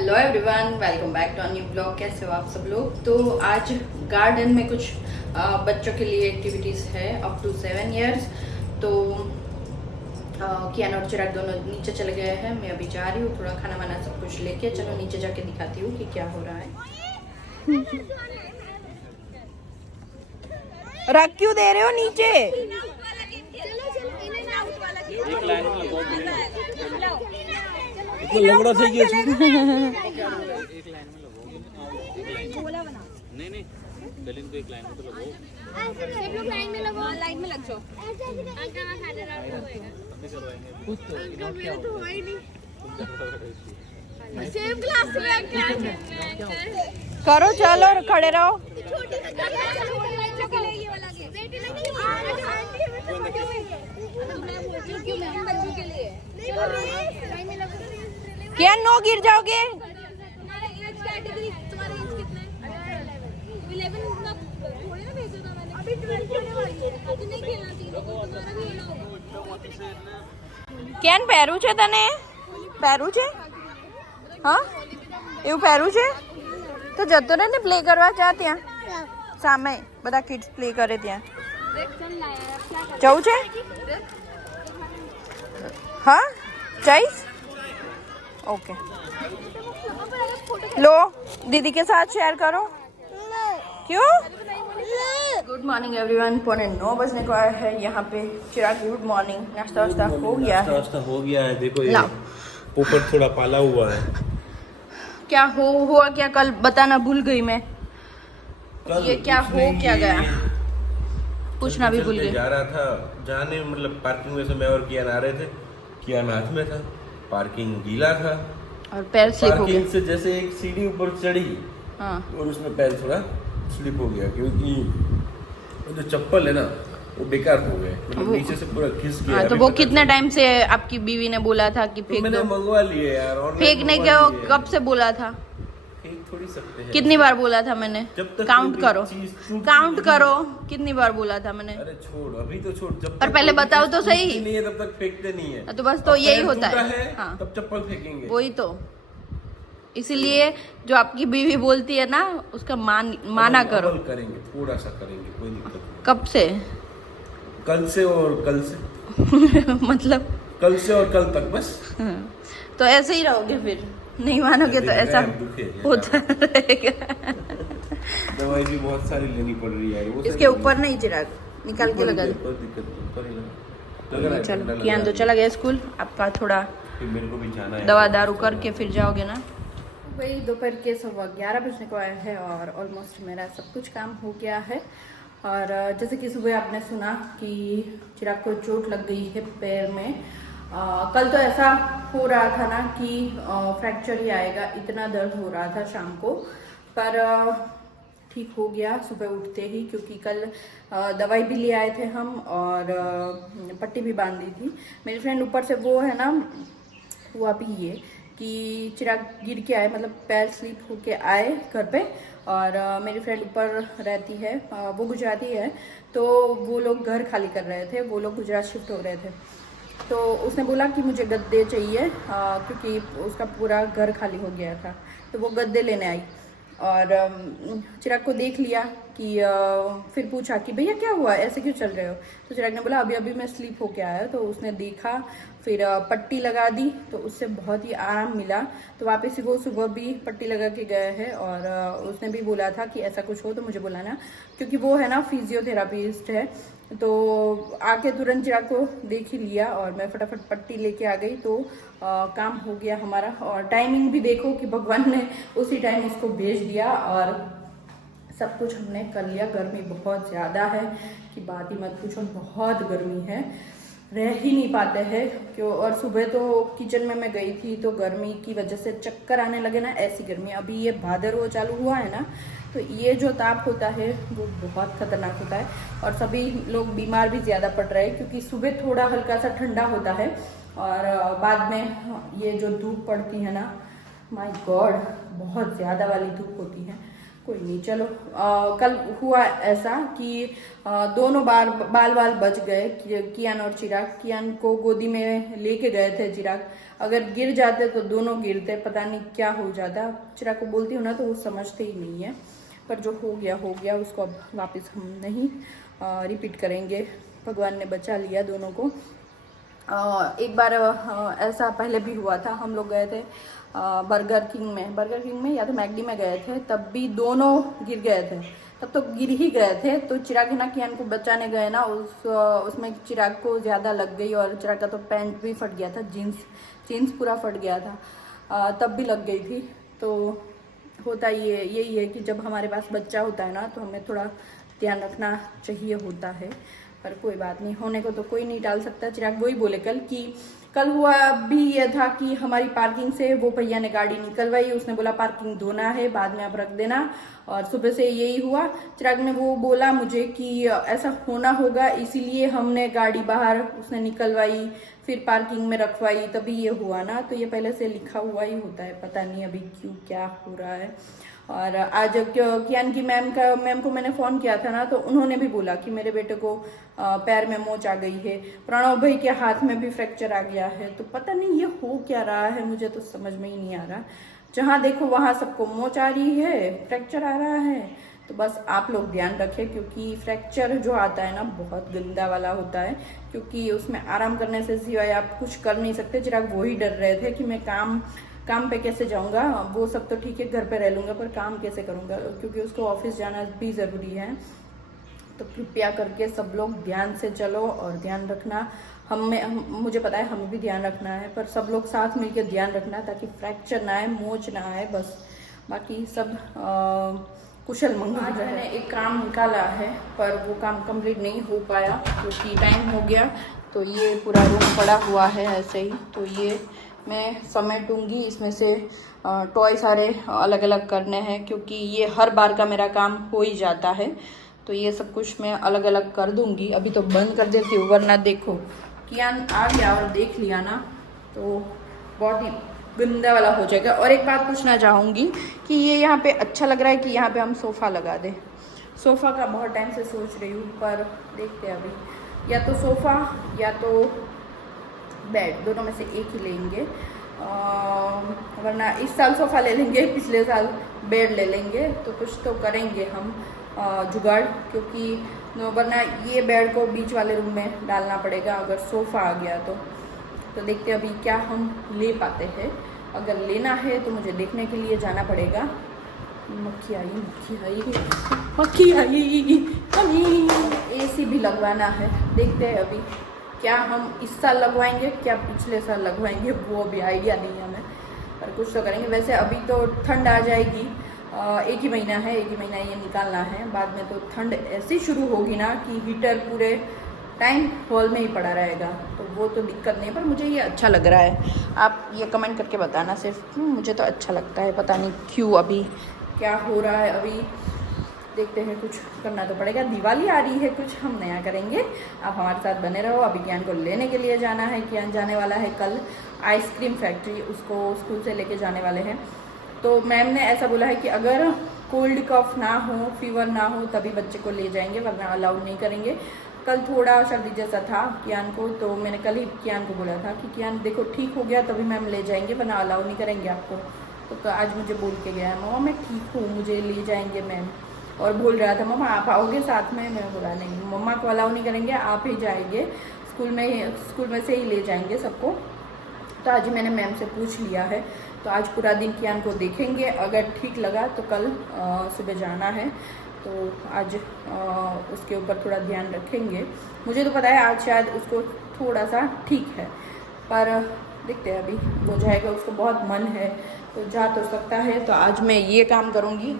Hello everyone, welcome back to new blog. कैसे हो आप सब लोग। तो आज गार्डन में कुछ बच्चों के लिए एक्टिविटीज़ है अप टू 7 इयर्स। तो कियान और चिराग दोनों नीचे चले गए हैं। मैं अभी जा रही हूँ थोड़ा खाना वाना सब कुछ लेके। चलो नीचे जाके दिखाती हूँ कि क्या हो रहा है। रख क्यों दे रहे हो नीचे? एक लाइन में इतना लंगड़ा सही किया एक लाइन में लगो। नहीं दलिन को एक लाइन में तो लगो। सब लोग लाइन में लगो, लाइन में लग जाओ। अंकल मैं खाने रहा हूं। सेम क्लास में अंकल। करो चलो और खड़े रहो। क्या नो गिर जाओगे? કેન પહેરું છે તને? પહેરું છે? હા એવું પહેરું છે તો જતો રહે ને પ્લે કરવા. જા ત્યાં સામે બધા કિડ્સ પ્લે કરે ત્યાં જવું છે? હા જઈશ. ओके लो दीदी के साथ शेयर करो. क्यों? Good morning everyone. 9:15 बजने को आया है यहाँ पे. चिराग गुड मॉर्निंग. नाश्ता वास्ता हो गया है? नाश्ता हो गया है. देखो ये ऊपर थोड़ा पाला हुआ है. क्या हुआ क्या? कल बताना भूल गई मैं. ये क्या हो क्या गया पूछना भी भूल गई. जा रहा था जाने मतलब पार्किंग में से मैं और कियान आ रहे थे. कियान हाथ में था. पार्किंग गीला था और पैर स्लिप हो गया. पार्किंग से जैसे एक सीढ़ी ऊपर चढ़ी हाँ. और उसमें पैर थोड़ा स्लिप हो गया क्योंकि वो जो चप्पल है ना वो बेकार हो गए. मतलब नीचे से पूरा घिस गया. तो वो कितने टाइम से आपकी बीवी ने बोला था कि फेंक मैंने दो? मंगवा लिए यार. फेंकने के कब से बोला था? फेंक थोड़ी सकते हैं. कितनी बार बोला था मैंने? जब तक काउंट कोई करो चीज़ टूटती काउंट नहीं. करो कितनी बार बोला था मैंने? अरे छोड़ अभी तो छोड़. जब पर तक पहले कोई बताओ चीज़ तो सही. टूटती नहीं है तब तक फेंकते नहीं है. तो बस तो अब यही पैर होता टूटा है. हाँ तब चप्पल फेंकेंगे. वही तो. इसीलिए जो आपकी बीवी बोलती है ना उसका माना करो. अमल करेंगे थोड़ा सा करेंगे कोई दिक्कत नहीं. कब से? कल से और कल से मतलब कल से और कल तक बस. तो ऐसे ही रहोगे फिर. नहीं मानोगे तो ऐसा होता रहेगा. दवाई भी बहुत सारी लेनी पड़ रही है. वो इसके ऊपर नहीं चिराग निकाल के लगा दो. कोई दिक्कत नहीं. ऊपर ही लगा. चलो कियान तो चला गया स्कूल. आपका थोड़ा फिर मेरे को भी जाना है. दवा दारू करके फिर जाओगे ना. वही दोपहर के 11:15 बजने को आया है और ऑलमोस्ट मेरा सब कुछ काम हो गया है. और जैसे कि सुबह आपने सुना कि चिराग को चोट लग गई है पैर में. कल तो ऐसा हो रहा था ना कि फ्रैक्चर ही आएगा. इतना दर्द हो रहा था शाम को. पर ठीक हो गया सुबह उठते ही क्योंकि कल दवाई भी ले आए थे हम और पट्टी भी बांध दी थी. मेरी फ्रेंड ऊपर से वो है ना हुआ भी ये कि चिराग गिर के आए मतलब पैर स्लिप होके आए घर पे. और मेरी फ्रेंड ऊपर रहती है वो गुजराती है. तो वो लोग घर खाली कर रहे थे. वो लोग गुजरात शिफ्ट हो रहे थे. तो उसने बोला कि मुझे गद्दे चाहिए क्योंकि उसका पूरा घर खाली हो गया था. तो वो गद्दे लेने आई और चिराग को देख लिया कि फिर पूछा कि भैया क्या हुआ ऐसे क्यों चल रहे हो. तो चिराग ने बोला अभी मैं स्लीप होके आया. तो उसने देखा फिर पट्टी लगा दी तो उससे बहुत ही आराम मिला. तो वापस से वो सुबह भी पट्टी लगा के गए हैं और उसने भी बोला था कि ऐसा कुछ हो तो मुझे बुलाना क्योंकि वो है ना फिजियोथेरापिस्ट है. तो आके तुरंत चिराग को देख ही लिया और मैं फटाफट पट्टी लेके आ गई. तो काम हो गया हमारा. और टाइमिंग भी देखो कि भगवान ने उसी टाइम इसको भेज दिया और सब कुछ हमने कर लिया. गर्मी बहुत ज़्यादा है कि बात ही मत पूछो. बहुत गर्मी है. रह ही नहीं पाते हैं क्यों. और सुबह तो किचन में मैं गई थी तो गर्मी की वजह से चक्कर आने लगे ना. ऐसी गर्मी. अभी ये भादरवा चालू हुआ है ना तो ये जो ताप होता है वो बहुत खतरनाक होता है. और सभी लोग बीमार भी ज़्यादा पड़ रहे हैं क्योंकि सुबह थोड़ा हल्का सा ठंडा होता है और बाद में ये जो धूप पड़ती है ना माय गॉड बहुत ज़्यादा वाली धूप होती है. कोई नहीं चलो. कल हुआ ऐसा कि दोनों बाल बच गए. कियान और चिराग. कियान को गोदी में लेके गए थे चिराग अगर गिर जाते तो दोनों गिरते, पता नहीं क्या हो जाता। चिराग को बोलती हूँ ना तो वो समझते ही नहीं है, पर जो हो गया उसको अब वापस हम नहीं रिपीट करेंगे। भगवान ने बचा लिया दोनों को। एक बार ऐसा पहले भी हुआ था, हम लोग गए थे बर्गर किंग में या तो मैकडी में गए थे, तब भी दोनों गिर गए थे। तब तो गिर ही गए थे, तो चिराग ना कियान को बचाने गए ना, उसमें चिराग को ज़्यादा लग गई और चिराग का तो पैंट भी फट गया था, जीन्स पूरा फट गया था, तब भी लग गई थी। तो होता यही है कि जब हमारे पास बच्चा होता है ना तो हमें थोड़ा ध्यान रखना चाहिए होता है, पर कोई बात नहीं, होने को तो कोई नहीं टाल सकता। चिराग वही बोले कल हुआ भी ये था कि हमारी पार्किंग से वो भैया ने गाड़ी निकलवाई, उसने बोला पार्किंग धोना है, बाद में आप रख देना, और सुबह से यही हुआ। चिराग ने वो बोला मुझे कि ऐसा होना होगा, इसीलिए हमने गाड़ी बाहर उसने निकलवाई, फिर पार्किंग में रखवाई, तभी ये हुआ ना। तो ये पहले से लिखा हुआ ही होता है, पता नहीं अभी क्यों क्या हो रहा है। और आज कियान की मैम को मैंने फ़ोन किया था ना, तो उन्होंने भी बोला कि मेरे बेटे को पैर में मोच आ गई है, प्रणव भाई के हाथ में भी फ्रैक्चर आ गया है। तो पता नहीं ये हो क्या रहा है, मुझे तो समझ में ही नहीं आ रहा। जहाँ देखो वहाँ सबको मोच आ रही है, फ्रैक्चर आ रहा है। तो बस आप लोग ध्यान रखें, क्योंकि फ्रैक्चर जो आता है ना बहुत गंदा वाला होता है, क्योंकि उसमें आराम करने से सिवाय आप कुछ कर नहीं सकते। चिराग वही डर रहे थे कि मैं काम पे कैसे जाऊंगा, वो सब तो ठीक है घर पे रह लूँगा, पर काम कैसे करूँगा, क्योंकि उसको ऑफिस जाना भी ज़रूरी है। तो कृपया करके सब लोग ध्यान से चलो और ध्यान रखना। मुझे पता है हमें भी ध्यान रखना है, पर सब लोग साथ मिलकर ध्यान रखना ताकि फ्रैक्चर ना आए, मोच ना आए, बस बाकी सब कुशल मंगल। मैंने एक काम निकाला है पर वो काम कंप्लीट नहीं हो पाया क्योंकि टाइम हो गया। तो ये पूरा रूम पड़ा हुआ है ऐसे ही, तो ये मैं समेटूंगी। इसमें से टॉय सारे अलग अलग करने हैं, क्योंकि ये हर बार का मेरा काम हो ही जाता है। तो ये सब कुछ मैं अलग अलग कर दूंगी। अभी तो बंद कर देती हूँ, वरना देखो कियान आ गया और देख लिया ना तो बहुत ही गंदा वाला हो जाएगा। और एक बात पूछना चाहूँगी कि ये यहाँ पे अच्छा लग रहा है कि यहाँ पे हम सोफ़ा लगा दें। सोफ़ा का बहुत टाइम से सोच रही हूँ, पर देखते हैं अभी, या तो सोफ़ा या तो बेड, दोनों में से एक ही लेंगे। वरना इस साल सोफ़ा ले लेंगे, पिछले साल बेड ले लेंगे, तो कुछ तो करेंगे हम जुगाड़, क्योंकि वरना ये बेड को बीच वाले रूम में डालना पड़ेगा अगर सोफ़ा आ गया तो देखते अभी क्या हम ले पाते हैं। अगर लेना है तो मुझे देखने के लिए जाना पड़ेगा। मक्खी आई, AC भी लगवाना है। देखते हैं अभी क्या हम इस साल लगवाएंगे, क्या पिछले साल लगवाएंगे, वो अभी आइडिया नहीं है हमें, पर कुछ तो करेंगे। वैसे अभी तो ठंड आ जाएगी, एक ही महीना है, एक ही महीना ये निकालना है। बाद में तो ठंड ऐसी शुरू होगी ना कि हीटर पूरे टाइम हॉल में ही पड़ा रहेगा, तो वो तो दिक्कत नहीं, पर मुझे ये अच्छा लग रहा है। आप ये कमेंट करके बताना सिर्फ, मुझे तो अच्छा लगता है, पता नहीं क्यों अभी क्या हो रहा है। अभी देखते हैं, कुछ करना तो पड़ेगा। दिवाली आ रही है, कुछ हम नया करेंगे। आप हमारे साथ बने रहो। अभी कियान को लेने के लिए जाना है। कियान जाने वाला है कल आइसक्रीम फैक्ट्री, उसको स्कूल से लेके जाने वाले हैं। तो मैम ने ऐसा बोला है कि अगर कोल्ड कफ ना हो, फीवर ना हो, तभी बच्चे को ले जाएंगे, वरना अलाउड नहीं करेंगे। कल थोड़ा सर्दी जैसा था कियान को, तो मैंने कल ही कियान को बोला था कि कियान देखो ठीक हो गया तभी मैम ले जाएंगे, वरना अलाउ नहीं करेंगे आपको। तो आज मुझे बोल के गया, मम्मा मैं ठीक हूँ, मुझे ले जाएंगे मैम। और बोल रहा था मम्मा आप आओगे साथ में, मैं बोला नहीं, मम्मा को अलाउ नहीं करेंगे, आप ही जाएंगे, स्कूल में से ही ले जाएंगे सबको। तो आज मैंने मैम से पूछ लिया है, तो आज पूरा दिन कियान को देखेंगे, अगर ठीक लगा तो कल सुबह जाना है। तो आज उसके ऊपर थोड़ा ध्यान रखेंगे। मुझे तो पता है आज शायद उसको थोड़ा सा ठीक है, पर देखते हैं अभी वो जाएगा, उसको बहुत मन है तो जा तो सकता है। तो आज मैं ये काम करूँगी,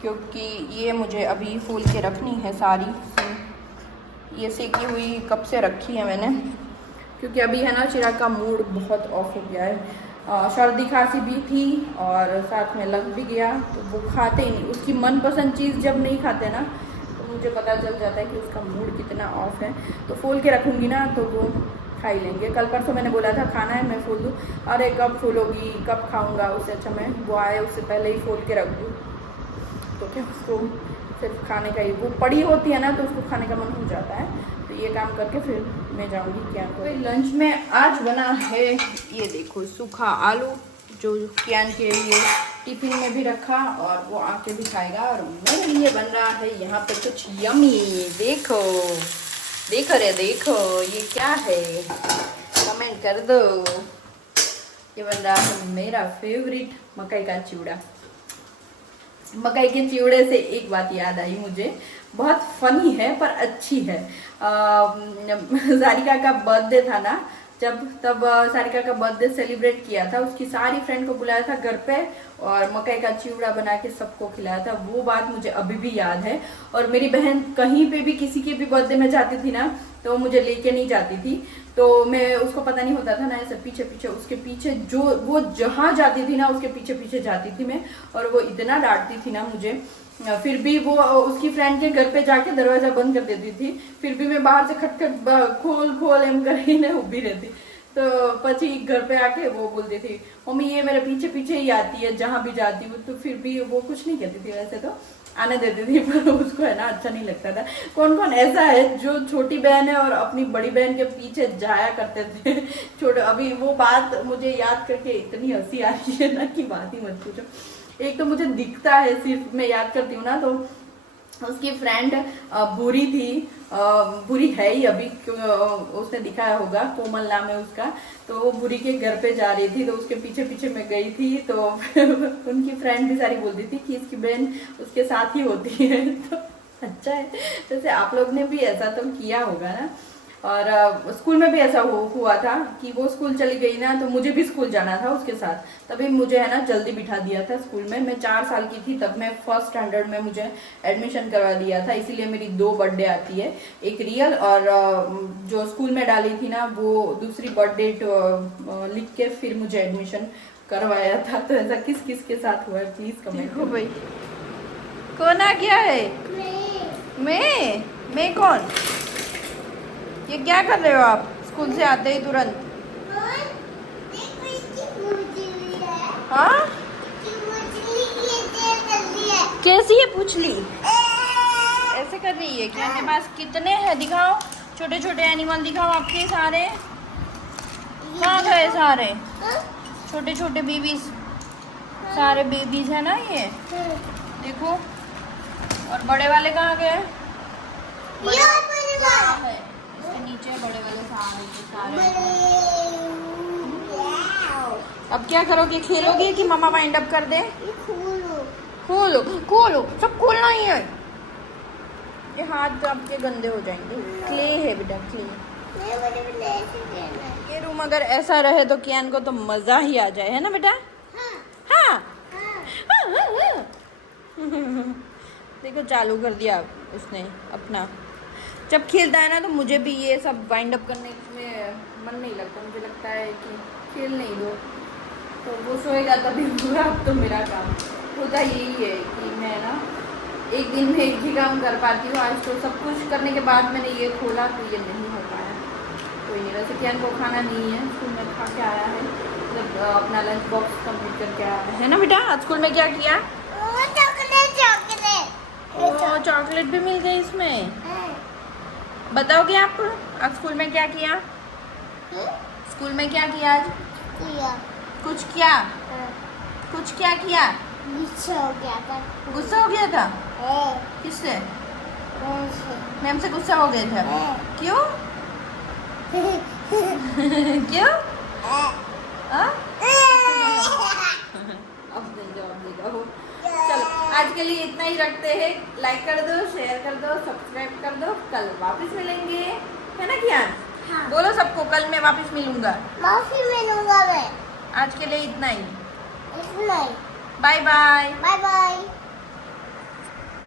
क्योंकि ये मुझे अभी फूल के रखनी है सारी। ये सेकी हुई कब से रखी है मैंने, क्योंकि अभी है ना चिराग का मूड बहुत ऑफ हो गया है। सर्दी खांसी भी थी और साथ में लग भी गया, तो वो खाते ही नहीं। उसकी मनपसंद चीज़ जब नहीं खाते ना तो मुझे पता चल जाता है कि उसका मूड कितना ऑफ है। तो फूल के रखूँगी ना तो वो खा ही लेंगे। कल परसों मैंने बोला था खाना है मैं फूल दूँ, अरे कब फूलोगी, कब खाऊँगा, उससे अच्छा मैं वो आए उससे पहले ही फूल के रख दूँ। तो क्या उसको सिर्फ खाने का ही, वो पड़ी होती है ना तो उसको खाने का मन हो जाता है। तो ये काम करके फिर मैं जाऊंगी कियान को। लंच में आज बना है ये देखो सूखा आलू, जो कियान के लिए टिफिन में भी रखा और वो आके भी खाएगा। और मेरे लिए बन रहा है यहाँ पे कुछ यमी। देखो देखो रे देखो, ये क्या है, कमेंट कर दो। ये बन रहा है मेरा फेवरेट मकई का चिवड़ा। मकई के चिवड़े से एक बात याद आई मुझे, बहुत फनी है पर अच्छी है। सारिका का बर्थडे था ना तब सारिका का बर्थडे सेलिब्रेट किया था, उसकी सारी फ्रेंड को बुलाया था घर पे और मकई का चिवड़ा बना के सबको खिलाया था। वो बात मुझे अभी भी याद है। और मेरी बहन कहीं पे भी किसी के भी बर्थडे में जाती थी ना तो मुझे लेके नहीं जाती थी, तो मैं उसको पता नहीं होता था ना, ऐसे पीछे पीछे उसके पीछे, जो वो जहाँ जाती थी ना उसके पीछे पीछे जाती थी मैं। और वो इतना डांटती थी ना मुझे, फिर भी वो उसकी फ्रेंड के घर पे जाके दरवाजा बंद कर देती थी, फिर भी मैं बाहर से खटखट खोल खोल एम करके ना उभी रहती। तो पची घर पे आके वो बोलती थी मम्मी ये मेरे पीछे पीछे ही आती है जहाँ भी जाती हूँ। तो फिर भी वो कुछ नहीं कहती थी, वैसे तो आने देती थी, पर उसको है ना अच्छा नहीं लगता था। कौन कौन ऐसा है जो छोटी बहन है और अपनी बड़ी बहन के पीछे जाया करते थे छोटे। अभी वो बात मुझे याद करके इतनी हंसी आ रही है ना कि बात ही मत पूछो। एक तो मुझे दिखता है, सिर्फ मैं याद करती हूँ ना तो उसकी फ्रेंड बुरी थी, बुरी है ही अभी, उसने दिखाया होगा, कोमल नाम है उसका। तो वो बुरी के घर पे जा रही थी तो उसके पीछे पीछे मैं गई थी, तो उनकी फ्रेंड भी सारी बोलती थी कि इसकी बहन उसके साथ ही होती है। तो अच्छा है, जैसे आप लोग ने भी ऐसा तो किया होगा ना। और स्कूल में भी ऐसा हुआ था कि वो स्कूल चली गई ना तो मुझे भी स्कूल जाना था उसके साथ, तभी मुझे है ना जल्दी बिठा दिया था स्कूल में। मैं 4 साल की थी तब, मैं फर्स्ट स्टैंडर्ड में मुझे एडमिशन करवा दिया था, इसीलिए मेरी 2 बर्थडे आती है, एक रियल और जो स्कूल में डाली थी ना वो दूसरी बर्थडे लिख के फिर मुझे एडमिशन करवाया था। तो ऐसा किस किस के साथ हुआ है प्लीज कमेंट करो भाई। कौन आ गया है? मैं कौन? ये क्या कर रहे हो आप स्कूल से आते ही तुरंत? हाँ कैसी है पूछली? ऐसे कर रही है क्या? आपके पास कितने हैं दिखाओ, छोटे छोटे एनिमल दिखाओ आपके सारे। कहाँ गए सारे छोटे छोटे बेबीज? सारे बेबीज है ना ये, देखो। और बड़े वाले कहाँ गए? नीचे बड़े वाले सारे। अब क्या करोगे, खेलोगे कि मम्मा वाइंड अप कर दे? खोलो खोलो, सब खोलना ही है। ये हाथ आपके गंदे हो जाएंगे, क्ले है बेटा, क्ले। ये रूम अगर ऐसा रहे तो कियान को तो मजा ही आ जाए, है ना बेटा? हाँ। देखो चालू कर दिया उसने अपना। जब खेलता है ना तो मुझे भी ये सब वाइंड अप करने में मन नहीं लगता, मुझे लगता है कि खेल नहीं दो, तो वो सोएगा तभी होगा। अब तो मेरा काम होता यही है कि मैं ना एक दिन में एक ही काम कर पाती हूँ। आज तो सब कुछ करने के बाद मैंने ये खोला तो ये नहीं हो पाया। तो ये वैसे कियान को खाना नहीं है, स्कूल में खा के आया है, मतलब अपना लंच बॉक्स कंप्लीट करके आया है ना बेटा? आज स्कूल में क्या किया? चॉकलेट भी मिल गई इसमें। बताओगे आप आज स्कूल में क्या किया? स्कूल में क्या किया आज? कुछ क्या? कुछ क्या किया? गुस्सा हो गया था। गुस्सा हो गया था? किससे? मैम से गुस्सा हो गए थे? क्यों? क्यों? चलो आज के लिए इतना ही रखते हैं। लाइक कर दो, शेयर कर दो, सब्सक्राइब कर दो। कल वापस मिलेंगे, है ना कियान? हाँ। बोलो सबको कल मैं वापस मिलूंगा। मैं आज के लिए इतना ही। इतना ही। Bye bye. Bye bye.